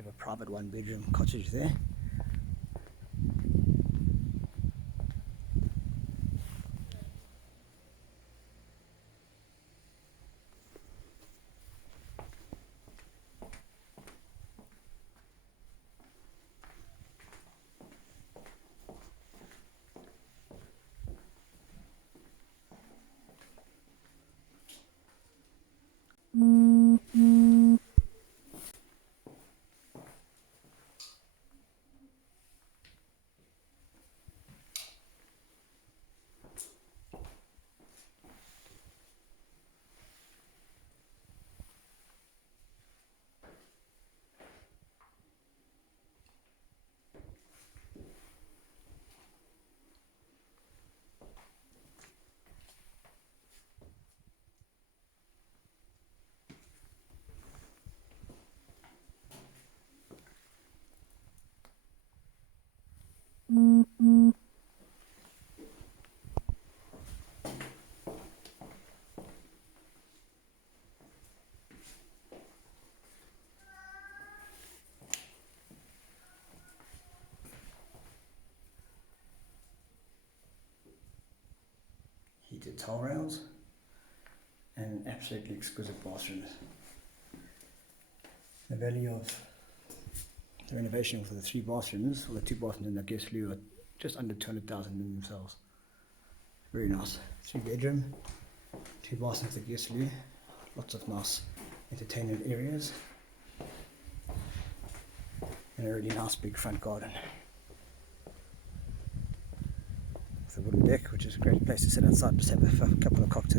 have a private one-bedroom cottage there. Heated towel rails and absolutely exquisite bathrooms. The value of the renovation for the 3 bathrooms, or the 2 bathrooms in the guest loo, are just under 200,000 in themselves. Very nice. 3-bedroom, 2 bathrooms in the guest loo, lots of nice entertainment areas, and a really nice big front garden. With a wooden deck, which is a great place to sit outside and just have a couple of cocktails.